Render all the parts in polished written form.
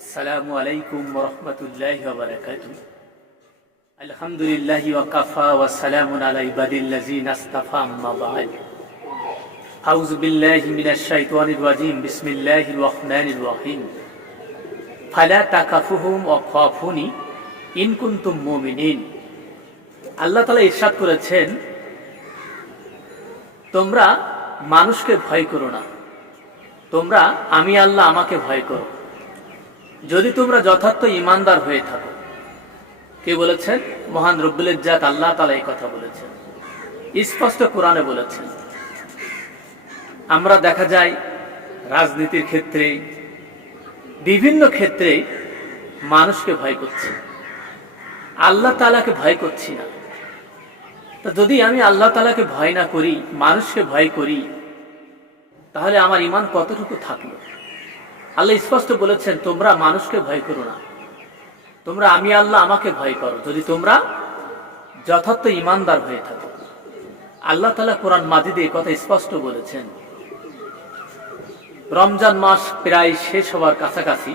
আসসালামু আলাইকুম ওয়া রাহমাতুল্লাহি ওয়া বারাকাতুহু। আলহামদুলিল্লাহি ওয়া কাফা ওয়া সালামুন আলা ইবাদিল্লাযিনা ইসতাফা, আম্মা বা'দ। আউযু বিল্লাহি মিনাশ শাইতানির রাজীম। বিসমিল্লাহির রাহমানির রাহিম। ফালা তাকাফুহুম ওয়া খাফুনি ইন কুনতুম মুমিনিন। আল্লাহ তাআলা ইরশাদ করেছেন, তোমরা মানুষকে ভয় করো না, তোমরা আমি আল্লাহ আমাকে ভয় করো, যদি তোমরা যথার্থ ঈমানদার হয়ে থাকো। কে বলেছেন? মহান রব্বুল ইজ্জাত আল্লাহ তাআলা এই কথা বলেছেন, স্পষ্ট কোরআনে বলেছেন। আমরা দেখা যায় রাজনীতির ক্ষেত্রে, বিভিন্ন ক্ষেত্রে মানুষকে ভয় করছি, আল্লাহ তাআলাকে ভয় করছি না। তা যদি আমি আল্লাহ তাআলাকে ভয় না করি, মানুষকে ভয় করি, তাহলে আমার ঈমান কতটুকু থাকলো? আল্লাহ স্পষ্ট বলেছেন, তোমরা মানুষকে ভয় করো না, তোমরা আমি আল্লাহ আমাকে ভয় করো, যদি তোমরা যথার্থ ঈমানদার হয়ে থাকো। আল্লাহ তাআলা কোরআন মাজিদে এই কথা স্পষ্ট বলেছেন। রমজান মাস প্রায় শেষ হওয়ার কাছাকাছি,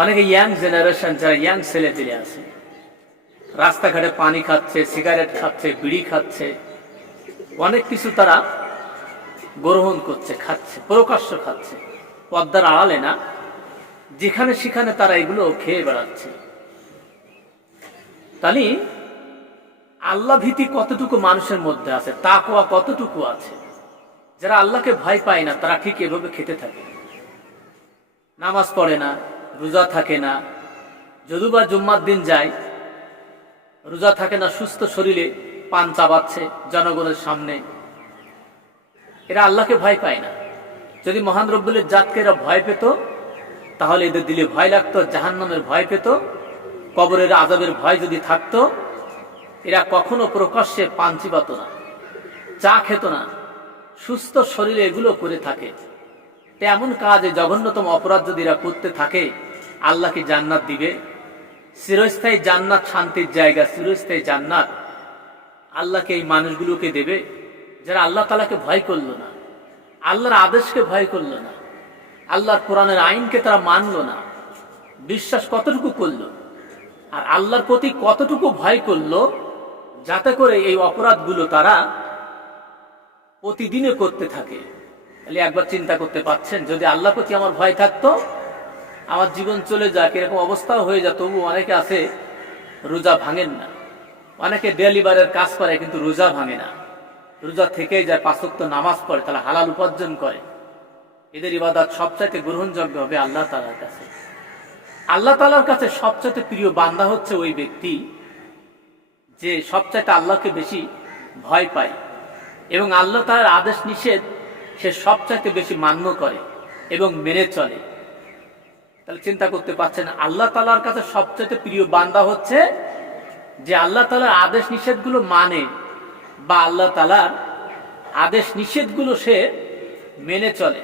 অনেকে ইয়াং জেনারেশন, যারা ইয়াং ছেলেপেলে আছে, রাস্তাঘাটে পানি খাচ্ছে, সিগারেট খাচ্ছে, বিড়ি খাচ্ছে, অনেক কিছু তারা গ্রহণ করছে, খাচ্ছে, প্রকাশ্য খাচ্ছে, পর্দার আড়ালে না, যেখানে সেখানে তারা এগুলো খেয়ে বেড়াচ্ছে। তাহলে আল্লাহ ভীতি কতটুকু মানুষের মধ্যে আছে, তাকওয়া কতটুকু আছে? যারা আল্লাহকে ভয় পায় না, তারা ঠিক এভাবে খেতে থাকে, নামাজ পড়ে না, রোজা থাকে না, যদিবা জুম্মার দিন যায়, রোজা থাকে না, সুস্থ শরীরে পান চাবাচ্ছে জনগণের সামনে। এরা আল্লাহকে ভয় পায় না। যদি মহান রব্বুল ইজ্জাতকে এরা ভয় পেত, তাহলে এদের দিলে ভয় লাগতো, জাহান্নামের ভয় পেত, কবরের আযাবের ভয় যদি থাকতো, এরা কখনো প্রকাশ্যে পান চিবাতো না, চা খেত না, সুস্থ শরীরে এগুলো করে থাকে। এমন কাজে জঘন্যতম অপরাধ যদি এরা করতে থাকে, আল্লাহ কি জান্নাত দিবে? চিরস্থায়ী জান্নাত, শান্তির জায়গা, চিরস্থায়ী জান্নাত আল্লাহকে এই মানুষগুলোকে দেবে যারা আল্লাহ তাআলাকে ভয় করলো না, আল্লাহর আদেশকে ভয় করলো না, আল্লাহর কোরআনের আইনকে তারা মানলো না, বিশ্বাস কতটুকু করলো, আর আল্লাহর প্রতি কতটুকু ভয় করলো, যাতে করে এই অপরাধগুলো তারা প্রতিদিনে করতে থাকে। তাহলে একবার চিন্তা করতে পারছেন, যদি আল্লাহর প্রতি আমার ভয় থাকতো, আমার জীবন চলে যাক এরকম অবস্থাও হয়ে যায়। তবু অনেকে আছে রোজা ভাঙেন না, অনেকে ডেলিভারের কাজ করে কিন্তু রোজা ভাঙে না, রোজা থেকেই যায়, 5 ওয়াক্ত নামাজ পড়ে, তাহলে হালাল উপার্জন করে। এদের ইবাদত সবচাইতে গ্রহণযোগ্য হবে আল্লাহ তাআলার কাছে। আল্লাহ তাআলার কাছে সবচাইতে প্রিয় বান্দা হচ্ছে ওই ব্যক্তি যে সবচাইতে আল্লাহকে বেশি ভয় পায় এবং আল্লাহ তাআলার আদেশ নিষেধ সে সবচাইতে বেশি মান্য করে এবং মেনে চলে। তাহলে চিন্তা করতে পারছেন, আল্লাহ তাআলার কাছে সবচাইতে প্রিয় বান্দা হচ্ছে যে আল্লাহ তাআলার আদেশ নিষেধগুলো মানে, বা আল্লাহ তাআলার আদেশ নিষেধগুলো সে মেনে চলে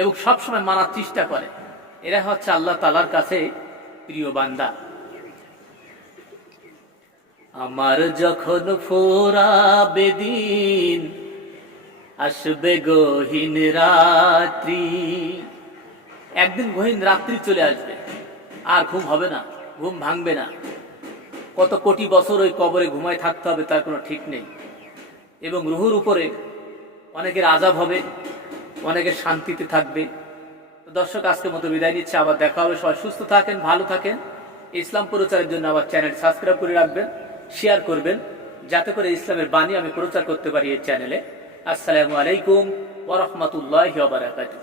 এবং সবসময় মানার চেষ্টা করে। এরা হচ্ছে আল্লাহ তাআলার কাছে প্রিয় বান্দা। আমার যখন ফোরাবে দিন, আসবে গহীন রাত্রি। একদিন গহীন রাত্রি চলে আসবে, আর ঘুম হবে না, ঘুম ভাঙবে না। কত কোটি বছর ওই কবরে ঘুমায় থাকতে হবে তার কোনো ঠিক নেই। এবং রুহুর উপরে অনেকের আযাব হবে, অনেকের শান্তিতে থাকবে। দর্শক, আজকের মতো বিদায় নিচ্ছে, আবার দেখা হবে। সবাই সুস্থ থাকেন, ভালো থাকেন। ইসলাম প্রচারের জন্য আমার চ্যানেল সাবস্ক্রাইব করে রাখবেন, শেয়ার করবেন, যাতে করে ইসলামের বাণী আমি প্রচার করতে পারি এই চ্যানেলে। আসসালামু আলাইকুম ওয়া রাহমাতুল্লাহি ওয়া বারাকাতুহু।